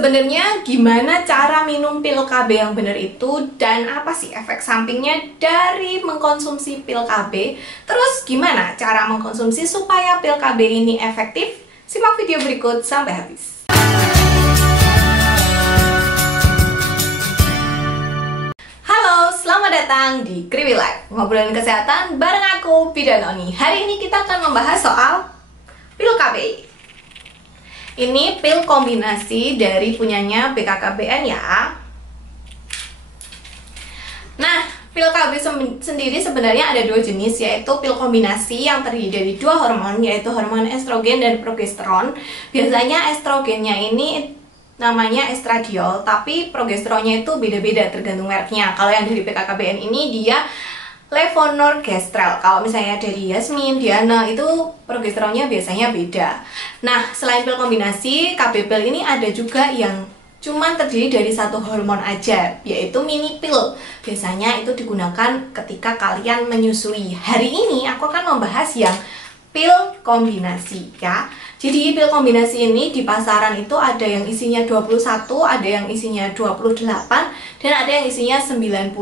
Sebenarnya gimana cara minum pil KB yang benar itu, dan apa sih efek sampingnya dari mengkonsumsi pil KB? Terus gimana cara mengkonsumsi supaya pil KB ini efektif? Simak video berikut sampai habis. Halo, selamat datang di Kriwi Life, ngobrolin kesehatan bareng aku, Pidanoni. Hari ini kita akan membahas soal pil KB. Ini pil kombinasi dari punyanya BKKBN ya. Nah, pil KB sendiri sebenarnya ada dua jenis, yaitu pil kombinasi yang terdiri dari dua hormon, yaitu hormon estrogen dan progesteron. Biasanya estrogennya ini namanya estradiol, tapi progesteronnya itu beda-beda tergantung mereknya. Kalau yang dari BKKBN ini dia levonorgestrel. Kalau misalnya dari Yasmin, Diana, itu progesteronnya biasanya beda. Nah, selain pil kombinasi, KB pil ini ada juga yang cuman terdiri dari satu hormon aja, yaitu mini pil. Biasanya itu digunakan ketika kalian menyusui. Hari ini aku akan membahas yang pil kombinasi ya. Jadi pil kombinasi ini di pasaran itu ada yang isinya 21, ada yang isinya 28, dan ada yang isinya 91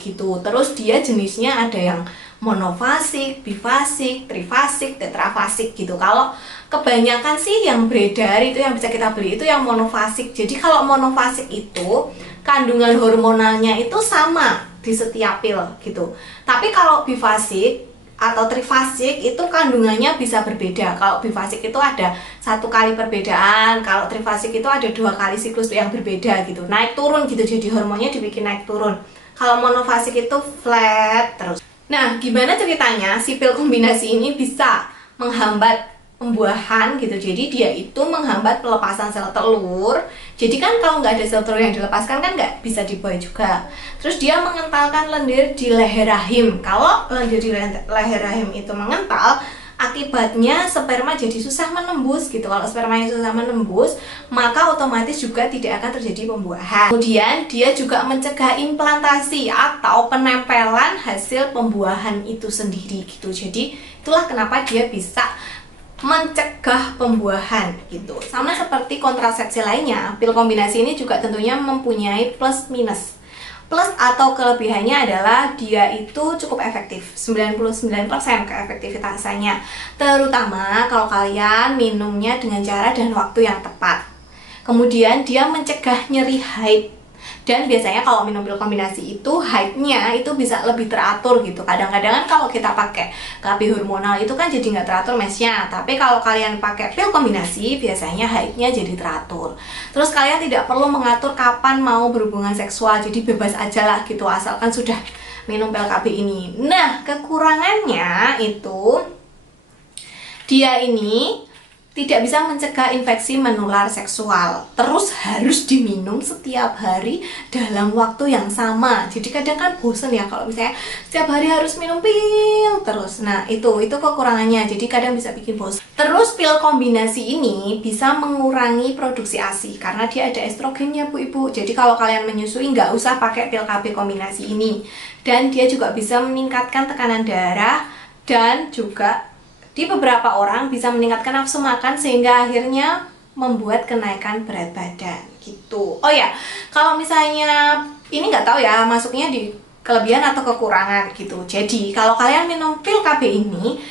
gitu. Terus dia jenisnya ada yang monofasik, bifasik, trifasik, tetrafasik gitu. Kalau kebanyakan sih yang beredar itu yang bisa kita beli itu yang monofasik. Jadi kalau monofasik itu kandungan hormonalnya itu sama di setiap pil gitu. Tapi kalau bifasik atau trifasik itu kandungannya bisa berbeda. Kalau bifasik itu ada satu kali perbedaan, kalau trifasik itu ada 2 kali siklus yang berbeda gitu, naik turun gitu, jadi hormonnya dibikin naik turun. Kalau monofasik itu flat terus. Nah, gimana ceritanya si pil kombinasi ini bisa menghambat pembuahan gitu? Jadi dia itu menghambat pelepasan sel telur. Jadi kan kalau nggak ada sel telur yang dilepaskan kan nggak bisa dibuai juga. Terus dia mengentalkan lendir di leher rahim. Kalau lendir di leher rahim itu mengental, akibatnya sperma jadi susah menembus gitu. Kalau spermanya susah menembus, maka otomatis juga tidak akan terjadi pembuahan. Kemudian dia juga mencegah implantasi atau penempelan hasil pembuahan itu sendiri gitu. Jadi itulah kenapa dia bisa mencegah pembuahan gitu. Sama seperti kontrasepsi lainnya, pil kombinasi ini juga tentunya mempunyai plus minus. Plus atau kelebihannya adalah dia itu cukup efektif, 99% keefektivitasannya. Terutama kalau kalian minumnya dengan cara dan waktu yang tepat. Kemudian dia mencegah nyeri haid. Dan biasanya kalau minum pil kombinasi itu haidnya itu bisa lebih teratur gitu. Kadang-kadang kan kalau kita pakai KB hormonal itu kan jadi nggak teratur mesnya. Tapi kalau kalian pakai pil kombinasi biasanya haidnya jadi teratur. Terus kalian tidak perlu mengatur kapan mau berhubungan seksual, jadi bebas aja lah gitu asalkan sudah minum pil KB ini. Nah, kekurangannya itu dia ini tidak bisa mencegah infeksi menular seksual. Terus harus diminum setiap hari dalam waktu yang sama. Jadi kadang kan bosen ya kalau misalnya setiap hari harus minum pil terus. Nah itu kekurangannya. Jadi kadang bisa bikin bosen. Terus pil kombinasi ini bisa mengurangi produksi ASI karena dia ada estrogennya bu ibu. Jadi kalau kalian menyusui nggak usah pakai pil KB kombinasi ini. Dan dia juga bisa meningkatkan tekanan darah dan juga di beberapa orang bisa meningkatkan nafsu makan sehingga akhirnya membuat kenaikan berat badan gitu. Oh ya, kalau misalnya ini nggak tahu ya masuknya di kelebihan atau kekurangan gitu. Jadi kalau kalian minum pil KB ini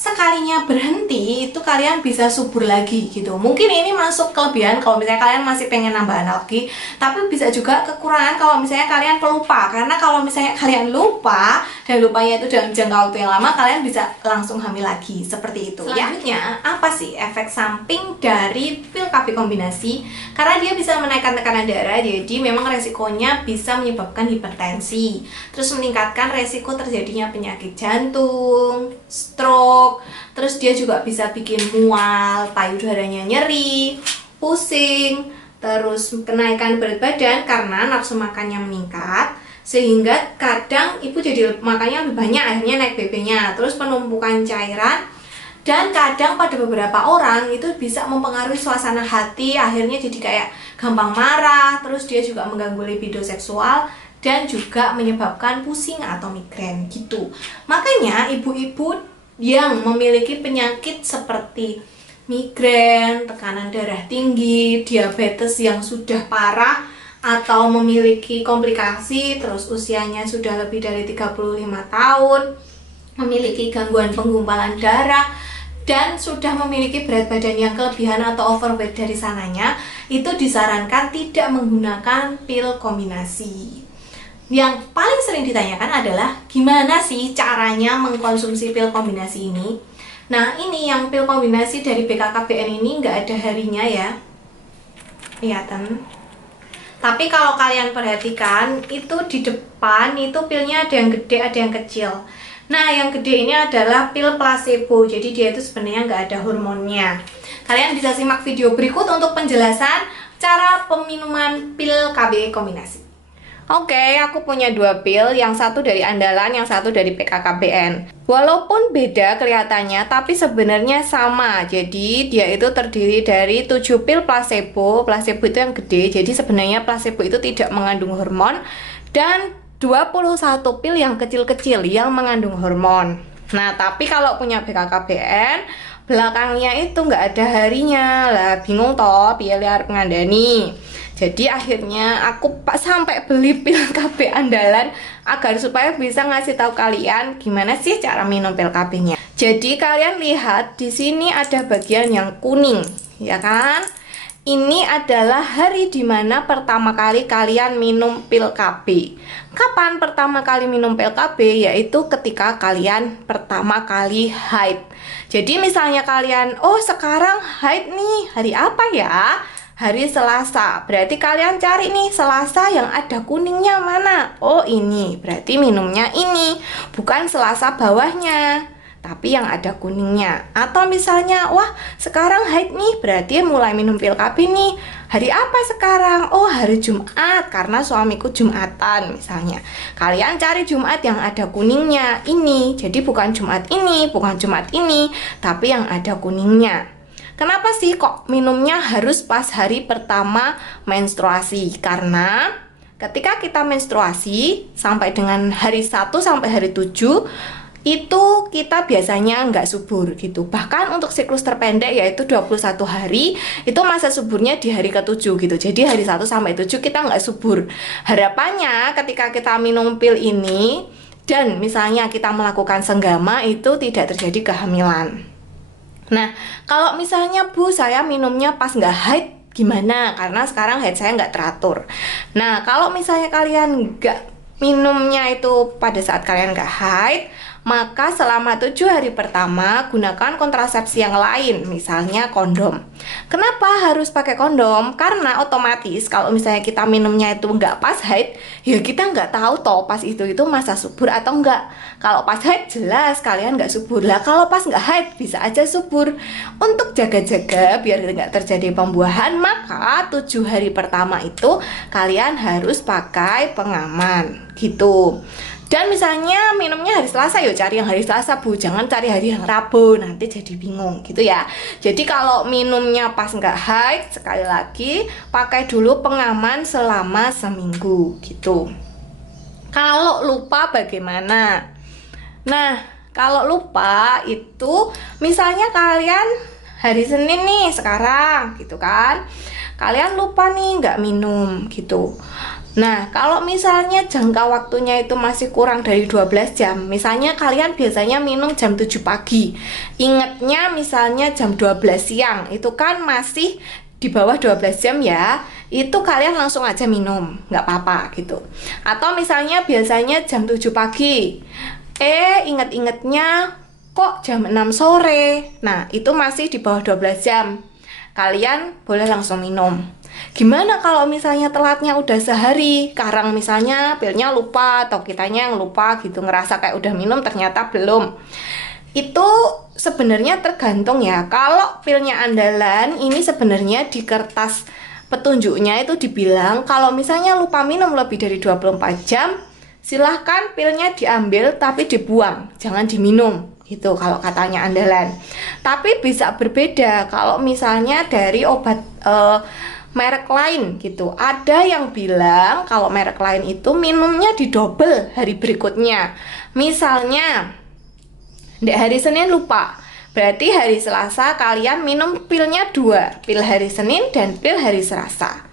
sekalinya berhenti itu kalian bisa subur lagi gitu. Mungkin ini masuk kelebihan kalau misalnya kalian masih pengen nambahan lagi, tapi bisa juga kekurangan kalau misalnya kalian pelupa. Karena kalau misalnya kalian lupa dan lupanya itu dalam jangka waktu yang lama, kalian bisa langsung hamil lagi seperti itu. Selanjutnya, apa sih efek samping dari pil KB kombinasi? Karena dia bisa menaikkan tekanan darah, jadi memang resikonya bisa menyebabkan hipertensi. Terus meningkatkan resiko terjadinya penyakit jantung, stroke. Terus dia juga bisa bikin mual, payudaranya nyeri, pusing, terus kenaikan berat badan karena nafsu makannya meningkat, sehingga kadang ibu jadi makannya lebih banyak, akhirnya naik BB-nya, terus penumpukan cairan, dan kadang pada beberapa orang itu bisa mempengaruhi suasana hati, akhirnya jadi kayak gampang marah, terus dia juga mengganggu libido seksual, dan juga menyebabkan pusing atau migrain gitu. Makanya ibu-ibu yang memiliki penyakit seperti migrain, tekanan darah tinggi, diabetes yang sudah parah atau memiliki komplikasi, terus usianya sudah lebih dari 35 tahun, memiliki gangguan penggumpalan darah, dan sudah memiliki berat badan yang kelebihan atau overweight dari sananya, itu disarankan tidak menggunakan pil kombinasi. Yang paling sering ditanyakan adalah gimana sih caranya mengkonsumsi pil kombinasi ini? Nah, ini yang pil kombinasi dari BKKBN ini nggak ada harinya ya, kelihatan. Tapi kalau kalian perhatikan, itu di depan itu pilnya ada yang gede, ada yang kecil. Nah, yang gede ini adalah pil placebo, jadi dia itu sebenarnya nggak ada hormonnya. Kalian bisa simak video berikut untuk penjelasan cara peminuman pil KB kombinasi. Oke, aku punya dua pil, yang satu dari andalan, yang satu dari BKKBN. Walaupun beda kelihatannya, tapi sebenarnya sama. Jadi dia itu terdiri dari 7 pil placebo. Placebo itu yang gede, jadi sebenarnya placebo itu tidak mengandung hormon. Dan 21 pil yang kecil-kecil yang mengandung hormon. Nah, tapi kalau punya BKKBN, belakangnya itu nggak ada harinya. Lah, bingung toh, piye liar ngandani. Jadi akhirnya aku sampai beli pil KB andalan agar supaya bisa ngasih tahu kalian gimana sih cara minum pil KB-nya. Jadi kalian lihat di sini ada bagian yang kuning, ya kan? Ini adalah hari dimana pertama kali kalian minum pil KB. Kapan pertama kali minum pil KB? Yaitu ketika kalian pertama kali haid. Jadi misalnya kalian, oh sekarang haid nih, hari apa ya? Hari Selasa, berarti kalian cari nih Selasa yang ada kuningnya mana? Oh ini, berarti minumnya ini, bukan Selasa bawahnya, tapi yang ada kuningnya. Atau misalnya, wah sekarang haid nih, berarti mulai minum pil KB nih. Hari apa sekarang? Oh hari Jumat, karena suamiku Jumatan misalnya. Kalian cari Jumat yang ada kuningnya ini, jadi bukan Jumat ini, bukan Jumat ini, tapi yang ada kuningnya. Kenapa sih kok minumnya harus pas hari pertama menstruasi? Karena ketika kita menstruasi sampai dengan hari 1 sampai hari 7 itu kita biasanya nggak subur gitu. Bahkan untuk siklus terpendek yaitu 21 hari, itu masa suburnya di hari ke-7 gitu. Jadi hari 1 sampai 7 kita nggak subur. Harapannya ketika kita minum pil ini dan misalnya kita melakukan senggama, itu tidak terjadi kehamilan. Nah, kalau misalnya Bu, saya minumnya pas nggak haid, gimana? Karena sekarang haid saya nggak teratur. Nah, kalau misalnya kalian nggak minumnya itu pada saat kalian nggak haid, maka selama 7 hari pertama gunakan kontrasepsi yang lain, misalnya kondom. Kenapa harus pakai kondom? Karena otomatis kalau misalnya kita minumnya itu nggak pas haid, ya kita nggak tahu toh pas itu masa subur atau enggak. Kalau pas haid jelas kalian nggak subur lah, kalau pas nggak haid bisa aja subur. Untuk jaga-jaga biar nggak terjadi pembuahan, maka 7 hari pertama itu kalian harus pakai pengaman gitu. Dan misalnya minumnya hari Selasa, yuk cari yang hari Selasa Bu, jangan cari hari yang Rabu, nanti jadi bingung gitu ya. Jadi kalau minumnya pas nggak haid, sekali lagi pakai dulu pengaman selama seminggu gitu. Kalau lupa bagaimana? Nah, kalau lupa itu misalnya kalian hari Senin nih sekarang gitu kan, kalian lupa nih nggak minum gitu. Nah, kalau misalnya jangka waktunya itu masih kurang dari 12 jam, misalnya kalian biasanya minum jam 7 pagi, ingatnya misalnya jam 12 siang, itu kan masih di bawah 12 jam ya, itu kalian langsung aja minum, nggak apa-apa gitu. Atau misalnya biasanya jam 7 pagi, inget-ingetnya kok jam 6 sore, nah itu masih di bawah 12 jam, kalian boleh langsung minum. Gimana kalau misalnya telatnya udah sehari, karang misalnya pilnya lupa atau kitanya yang lupa gitu, ngerasa kayak udah minum ternyata belum. Itu sebenarnya tergantung ya. Kalau pilnya andalan ini sebenarnya di kertas petunjuknya itu dibilang kalau misalnya lupa minum lebih dari 24 jam, silahkan pilnya diambil tapi dibuang, jangan diminum gitu kalau katanya andalan. Tapi bisa berbeda kalau misalnya dari obat merek lain gitu. Ada yang bilang kalau merek lain itu minumnya didobel hari berikutnya. Misalnya di hari Senin lupa, Berarti hari Selasa kalian minum pilnya 2, pil hari Senin dan pil hari Selasa.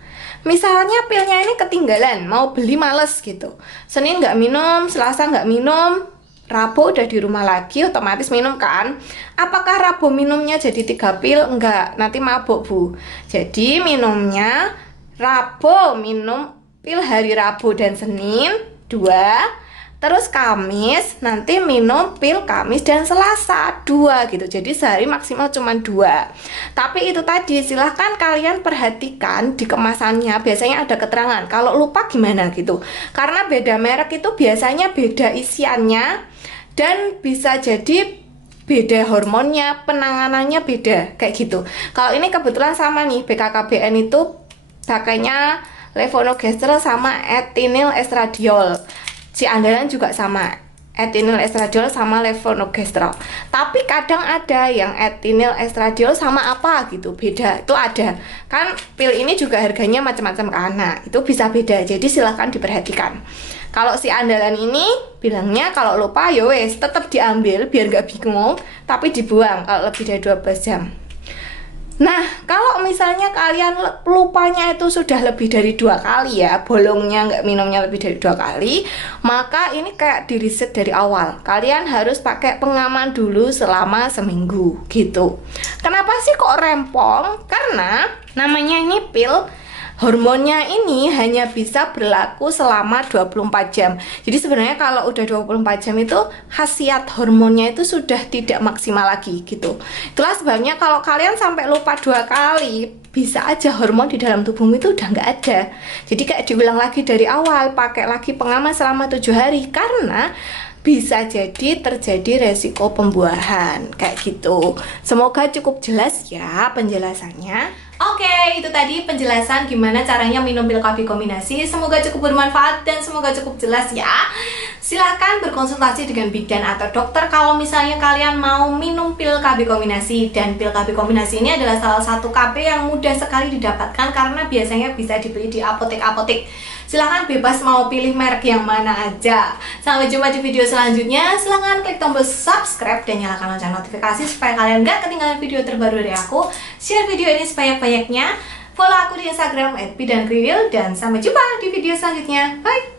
Misalnya pilnya ini ketinggalan, mau beli males gitu, Senin nggak minum, Selasa nggak minum, Rabu udah di rumah lagi, otomatis minum kan. Apakah Rabu minumnya jadi 3 pil? Enggak, nanti mabuk Bu. Jadi minumnya Rabu minum pil hari Rabu dan Senin 2, terus Kamis nanti minum pil Kamis dan Selasa 2 gitu. Jadi sehari maksimal cuma 2. Tapi itu tadi, silahkan kalian perhatikan di kemasannya, biasanya ada keterangan. Kalau lupa gimana gitu, karena beda merek itu biasanya beda isiannya, dan bisa jadi beda hormonnya, penanganannya beda, kayak gitu. Kalau ini kebetulan sama nih, BKKBN itu pakainya levonorgestrel sama ethinyl estradiol. Si andalan juga sama, ethinyl estradiol sama levonorgestrel. Tapi kadang ada yang ethinyl estradiol sama apa gitu, beda. Itu ada. Kan pil ini juga harganya macam-macam kan. Nah, itu bisa beda. Jadi silahkan diperhatikan. Kalau si andalan ini bilangnya kalau lupa ya wes tetap diambil biar nggak bingung, tapi dibuang kalau lebih dari 12 jam. Nah, kalau misalnya kalian lupanya itu sudah lebih dari 2 kali ya, bolongnya nggak minumnya lebih dari 2 kali, maka ini kayak di riset dari awal. Kalian harus pakai pengaman dulu selama seminggu gitu. Kenapa sih kok rempong? Karena namanya ini pil, hormonnya ini hanya bisa berlaku selama 24 jam. Jadi sebenarnya kalau udah 24 jam itu khasiat hormonnya itu sudah tidak maksimal lagi gitu. Itulah sebabnya kalau kalian sampai lupa 2 kali, bisa aja hormon di dalam tubuhmu itu udah nggak ada. Jadi kayak diulang lagi dari awal, pakai lagi pengaman selama 7 hari, karena bisa jadi terjadi resiko pembuahan kayak gitu. Semoga cukup jelas ya penjelasannya. Oke, itu tadi penjelasan gimana caranya minum pil KB kombinasi. Semoga cukup bermanfaat dan semoga cukup jelas ya. Silahkan berkonsultasi dengan bidan atau dokter kalau misalnya kalian mau minum pil KB kombinasi. Dan pil KB kombinasi ini adalah salah satu KB yang mudah sekali didapatkan karena biasanya bisa dibeli di apotek-apotek. Silahkan bebas mau pilih merek yang mana aja. Sampai jumpa di video selanjutnya. Silahkan klik tombol subscribe dan nyalakan lonceng notifikasi supaya kalian gak ketinggalan video terbaru dari aku. Share video ini sebanyak-banyaknya. Follow aku di Instagram @bidankriwil dan sampai jumpa di video selanjutnya. Bye!